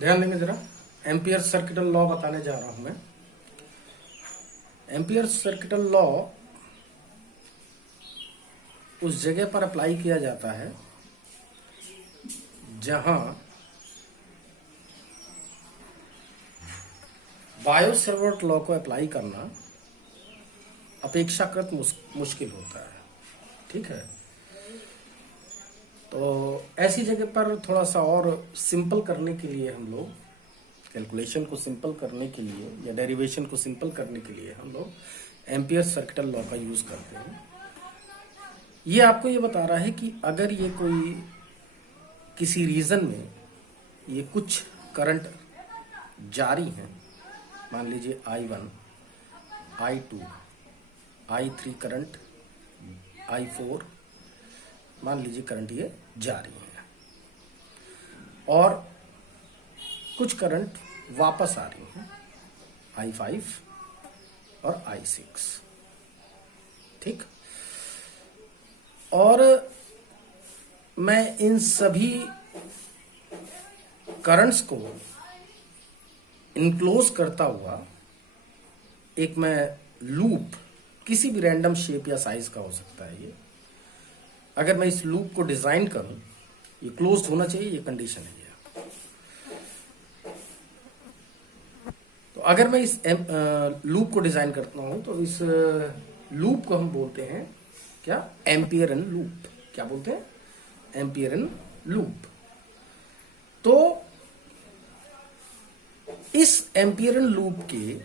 ध्यान देंगे जरा। एम्पियर सर्किटल लॉ बताने जा रहा हूं मैं। एम्पियर सर्किटल लॉ उस जगह पर अप्लाई किया जाता है जहां बायो सेवर्ट लॉ को अप्लाई करना अपेक्षाकृत मुश्किल होता है। ठीक है, तो ऐसी जगह पर थोड़ा सा और सिंपल करने के लिए हम लोग कैलकुलेशन को सिंपल करने के लिए या डेरिवेशन को सिंपल करने के लिए हम लोग एम्पियर सर्किटल लॉ का यूज करते हैं। ये आपको ये बता रहा है कि अगर ये कोई किसी रीजन में ये कुछ करंट जारी है, मान लीजिए I1, I2, I3 current, I4, मान लीजिए करंट ये जारी है और कुछ करंट वापस आ रही है I5 और I6। ठीक, और मैं इन सभी करंट्स को इनक्लोज करता हुआ एक मैं लूप, किसी भी रैंडम शेप या साइज का हो सकता है ये, अगर मैं इस लूप को डिजाइन करूं, ये क्लोज्ड होना चाहिए, ये कंडीशन है ये। तो अगर मैं इस लूप को डिजाइन करता हूं तो इस लूप को हम बोलते हैं क्या? एम्पियरन लूप। क्या बोलते हैं? एम्पियरन लूप। तो इस एम्पियरन लूप के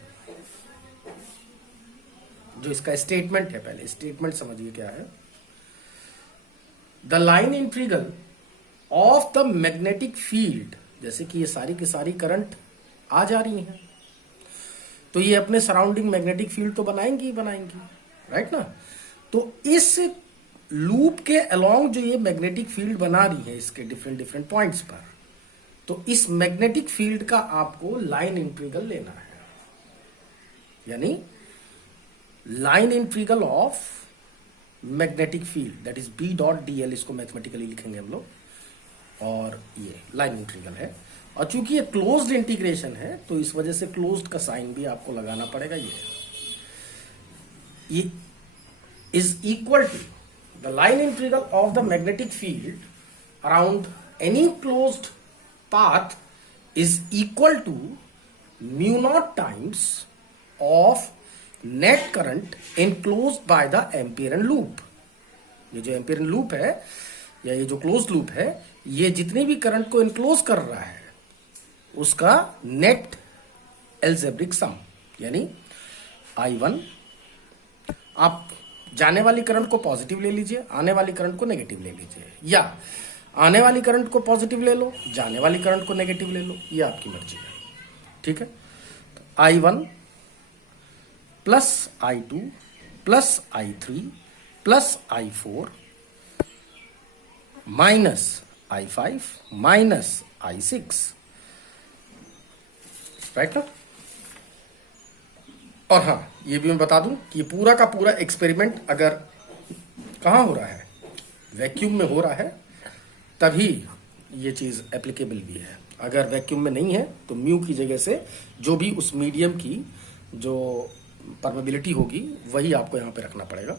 जो इसका स्टेटमेंट है, पहले स्टेटमेंट समझिए क्या है। The line integral of the magnetic field, जैसे कि ये सारी की सारी करंट आ जा रही हैं, तो ये अपने सराउंडिंग मैग्नेटिक फील्ड तो बनाएंगी ही बनाएंगी, राइट ना। तो इस लूप के अलोंग जो ये मैग्नेटिक फील्ड बना रही है इसके डिफरेंट डिफरेंट पॉइंट्स पर, तो इस मैग्नेटिक फील्ड का आपको लाइन इंटीग्रल लेना है, यानी line integral of magnetic field, that is B dot DL, इसको मैथमेटिकली लिखेंगे हम लोग, और ये लाइन इंटीग्रल है। और चूंकि ये क्लोज्ड इंटीग्रेशन है तो इस वजह से क्लोज्ड का साइन भी आपको लगाना पड़ेगा। ये is equal to the line integral of the magnetic field around any closed path is equal to mu naught times of net current enclosed by the Amperian loop. ये जो एम्पियरन लूप है या ये जो क्लोज्ड लूप है, ये जितने भी करंट को इनक्लोज कर रहा है उसका नेट एल्जेब्रिक सम, यानी I1, आप जाने वाली करंट को पॉजिटिव ले लीजिए, आने वाली करंट को नेगेटिव ले लीजिए, या आने वाली करंट को पॉजिटिव ले लो, जाने वाली करंट को नेगेटिव ले लो, ये आपकी मर्जी है। ठीक है, तो I1 plus I2 plus I3 plus I4 minus I5 minus I6, right ना। और हाँ, ये भी मैं बता दूं कि ये पूरा का पूरा एक्सपेरिमेंट अगर कहां हो रहा है, वैक्यूम में हो रहा है, तभी ये चीज एप्लीकेबल भी है। अगर वैक्यूम में नहीं है तो म्यू की जगह से जो भी उस मीडियम की जो परमेबिलिटी होगी वही आपको यहाँ पे रखना पड़ेगा।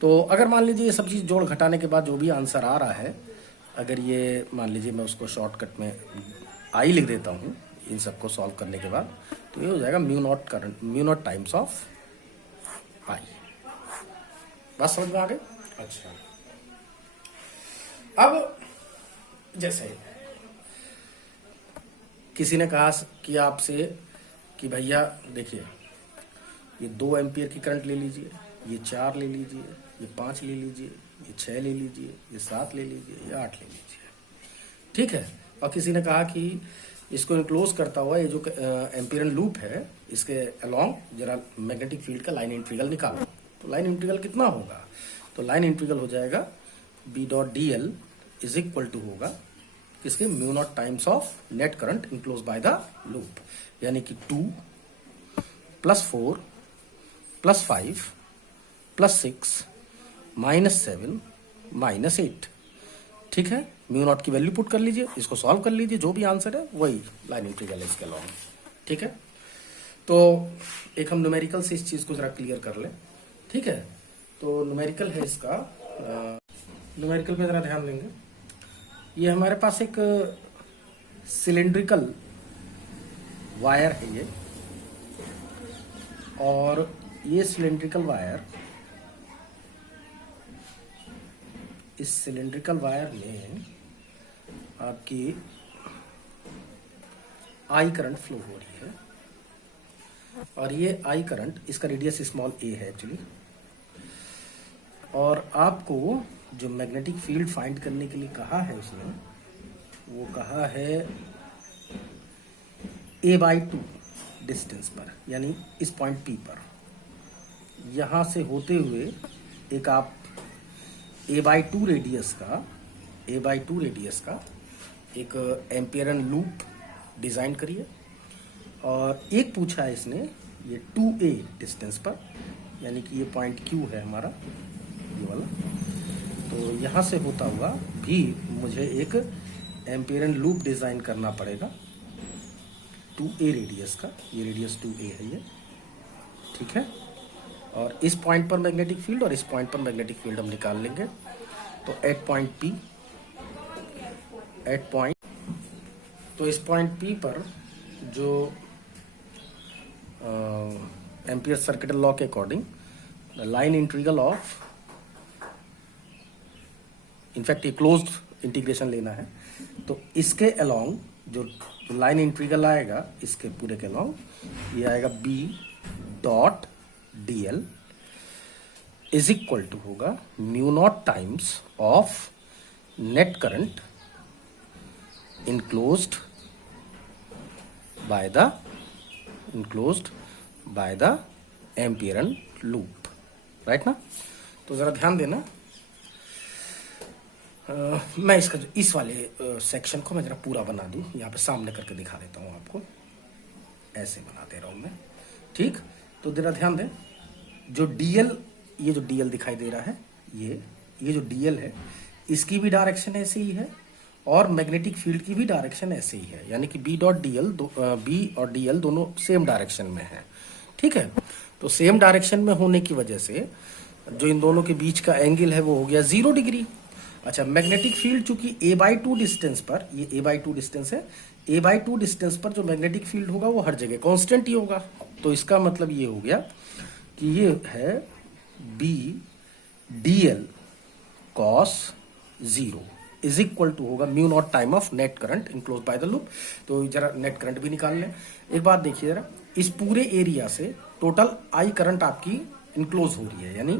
तो अगर मान लीजिए ये सब चीज जोड़ घटाने के बाद जो भी आंसर आ रहा है, अगर ये मान लीजिए मैं उसको शॉर्टकट में I लिख देता हूँ इन सबको सॉल्व करने के बाद, तो ये हो जाएगा mu not current, mu naught times of I। बात समझ में आ गई? अच्छा, अब जैसे किसी ने कहा कि आपसे कि भैया देखिए, ये 2 एम्पियर की करंट ले लीजिए, ये 4 ले लीजिए, ये 5 ले लीजिए, ये 6 ले लीजिए, ये 7 ले लीजिए, ये 8 ले लीजिए। ठीक है, और किसी ने कहा कि इसको इनक्लोज करता हुआ ये जो एम्पियरन लूप है, इसके अलोंग जरा मैग्नेटिक फील्ड का लाइन इंटीग्रल निकालो। तो लाइन इंटीग्रल कितना होगा? तो लाइन इंटीग्रल हो जाएगा B dot DL is equal to होगा किसके? Mu naught times of net current enclose by the loop, यानी कि 2 plus 4 plus 5 plus 6 minus 7 minus 8। ठीक है, म्यू नॉट की वैल्यू पुट कर लीजिए, इसको सॉल्व कर लीजिए, जो भी आंसर है वही लाइन इंटीग्रल है इसके अलॉन्ग। ठीक है, तो एक हम न्यूमेरिकल से इस चीज को जरा क्लियर कर लें। ठीक है, तो न्यूमेरिकल है इसका, न्यूमेरिकल पे जरा ध्यान देंगे। ये हमारे पास एक सिलेंड्रिकल वायर है ये, और ये सिलेंड्रिकल वायर, इस सिलेंड्रिकल वायर में आपकी आई करंट फ्लो हो रही है, और ये आई करंट, इसका रेडियस स्मॉल ए है एक्चुअली, और आपको जो मैग्नेटिक फील्ड फाइंड करने के लिए कहा है उसने, वो कहा है a/2 डिस्टेंस पर, यानी इस पॉइंट P पर, यहां से होते हुए एक आप a/2 रेडियस का एक एम्पियरन लूप डिजाइन करिए। और एक पूछा है इसने ये 2a डिस्टेंस पर, यानी कि ये पॉइंट Q है हमारा, ये वाला, तो यहां से होता हुआ भी मुझे एक एम्पियरन लूप डिजाइन करना पड़ेगा 2a रेडियस का, ये रेडियस 2a है ये। ठीक है, और इस पॉइंट पर मैग्नेटिक फील्ड और इस पॉइंट पर मैग्नेटिक फील्ड हम निकाल लेंगे। तो एट पॉइंट P, तो इस पॉइंट P पर जो एम्पियर सर्किटल लॉ के according the line integral of, in fact ये क्लोज्ड इंटीग्रेशन लेना है, तो इसके अलोंग जो लाइन इंटीग्रल आएगा इसके पूरे के अलोंग ये आएगा B dot dl is equal to होगा mu naught times of net current enclosed by the Amperian loop, right ना। तो जरा ध्यान देना, मैं इसका जो इस वाले सेक्शन को मैं जरा पूरा बना दूं, यहाँ पे सामने करके दिखा देता हूँ आपको, ऐसे बना दे रहा हूं मैं। ठीक, तो जरा ध्यान दें, जो dl, ये जो dl दिखाई दे रहा है, ये जो dl है, इसकी भी डायरेक्शन ऐसे ही है, और मैग्नेटिक फील्ड की भी डायरेक्शन ऐसे ही है, यानी कि B डॉट dl, B और dl दोनों सेम डायरेक्शन में है। ठीक है, तो सेम डायरेक्शन में होने की वजह से जो इन दोनों के बीच का एंगल है वो हो गया 0 डिग्री। अच्छा, मैग्नेटिक फील्ड चूंकि a/2 डिस्टेंस पर, ये a/2 डिस्टेंस है, a/2 डिस्टेंस पर जो मैग्नेटिक फील्ड होगा वो हर जगह कांस्टेंट ही होगा। तो इसका मतलब ये हो गया कि ये है B dl cos 0 is equal to होगा mu naught time of net current enclose by the loop. तो जरा नेट करंट भी निकाल लें। एक बात देखिए जरा, इस पूरे एरिया से टोटल आई करंट आपकी इनक्लोज हो रही है, यानी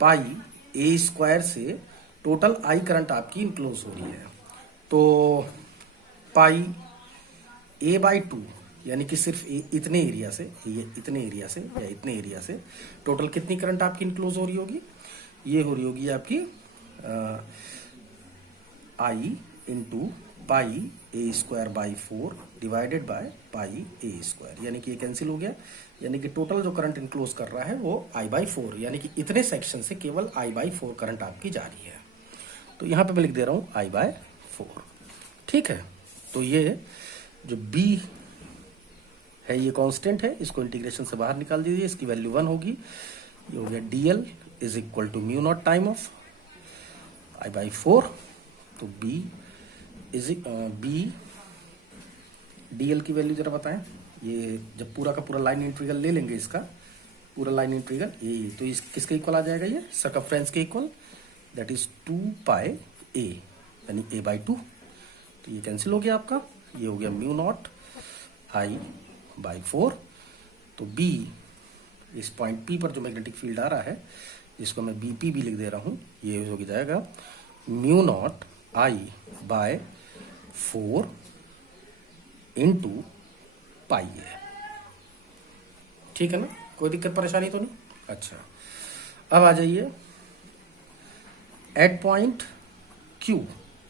पाई a स्क्वायर से टोटल आई करंट आपकी इनक्लोज हो रही है। तो पाई a/2 यानी कि सिर्फ इतने एरिया से, ये इतने एरिया से या इतने एरिया से टोटल कितनी करंट आपकी इनक्लोज हो रही होगी, ये हो रही होगी आपकी I into pi a square by 4 divided by pi a square, यानी कि ये कैंसिल हो गया, यानी कि टोटल जो करंट इनक्लोज कर रहा है वो I/4, यानी कि इतने सेक्शन से केवल I/4 करंट आपकी जा रही है। तो यहां पे मैं लिख दे रहा हूं I/4। ठीक है, तो ये जो B है ये कांस्टेंट है, इसको इंटीग्रेशन से बाहर निकाल दीजिए, इसकी वैल्यू 1 होगी। ये हो गया dl is equal to mu naught time of I/4। तो B dl की वैल्यू जरा बताएं। ये जब पूरा का पूरा लाइन इंटीग्रल ले लेंगे, इसका पूरा लाइन इंटीग्रल, ये तो इस किसके इक्वल आ जाएगा, ये सर्कमफ्रेंस के equal, that is 2 pi a, यानी a/2। तो ये कैंसिल हो गया आपका, ये हो गया म्यू नॉट I/4। तो B, इस पॉइंट P पर जो मैग्नेटिक फील्ड आ रहा है, जिसको मैं BP भी लिख दे रहा हूं, ये हो जाएगा mu not I/4 into pi है। ठीक है ना, कोई दिक्कत परेशानी तो नहीं। अच्छा, अब आ जाइए एट पॉइंट Q,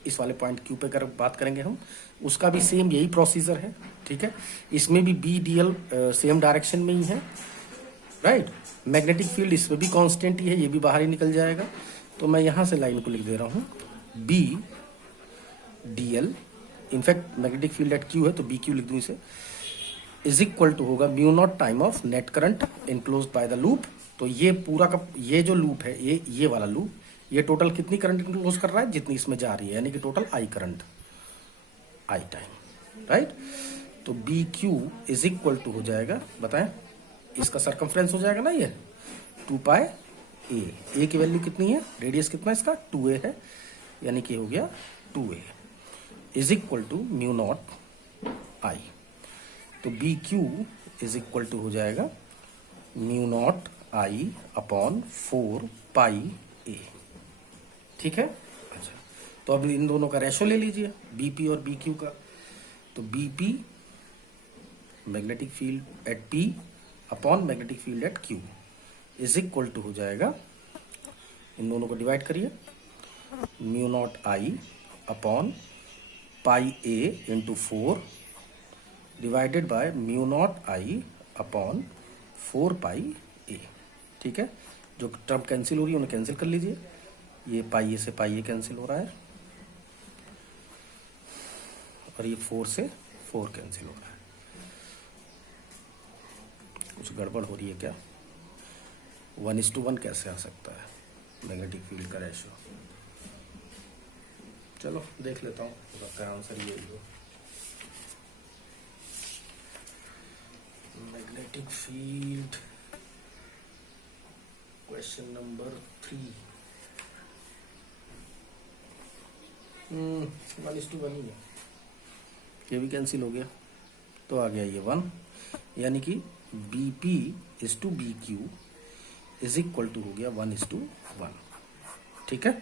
इस वाले पॉइंट Q पे कर बात करेंगे हम, उसका भी सेम यही प्रोसीजर है। ठीक है, इसमें भी B dl सेम डायरेक्शन में ही है, राइट। मैग्नेटिक फील्ड इसमें भी कांस्टेंट ही है, ये भी बाहर ही निकल जाएगा। तो मैं यहां से लाइन को लिख दे रहा हूं B dl, in fact magnetic field eight Q है तो BQ लिख दूं इसे, इज इक्वल टू होगा mu naught time of net current enclose by the loop. तो ये पूरा का ये जो लूप है, ये वाला लूप, ये टोटल कितनी करंट इनक्लोज कर रहा है, जितनी इसमें जा रही है, यानी कि total I current, I time, right. तो BQ इज इक्वल टू हो जाएगा, बताएं, इसका सरकमफ्रेंस हो जाएगा ना ये 2 पाई ए की वैल्यू कितनी है, रेडियस कितना इसका 2a है, यानी कि हो गया 2a is equal to mu naught I. तो BQ इज इक्वल टू हो जाएगा mu naught I upon 4 pi ए, ठीक है। अच्छा, तो अब इन दोनों का रेशो ले लीजिए, BP और BQ का। तो BP magnetic field at P upon magnetic field at Q is equal to हो जाएगा, इन दोनों को डिवाइड करिए, mu naught I upon pi a into 4 divided by mu naught I upon 4 pi ए, ठीक है। जो टर्म कैंसिल हो रही है उन्हें कैंसिल कर लीजिए, ये पाई ए से पाई ए कैंसिल हो रहा है और ये 4 से 4 कैंसिल हो रहा है। कुछ गड़बड़ हो रही है क्या, 1:1 कैसे आ सकता है मैग्नेटिक फील्ड का रेशियो। चलो देख लेता हूँ, हो सकता है आंसर यही हो। मैग्नेटिक फील्ड क्वेश्चन नंबर 3, 1:1 ही है, ये भी कैंसिल हो गया, तो आ गया ये 1, यानी कि BP is to BQ is equal to हो गया 1:1, ठीक है।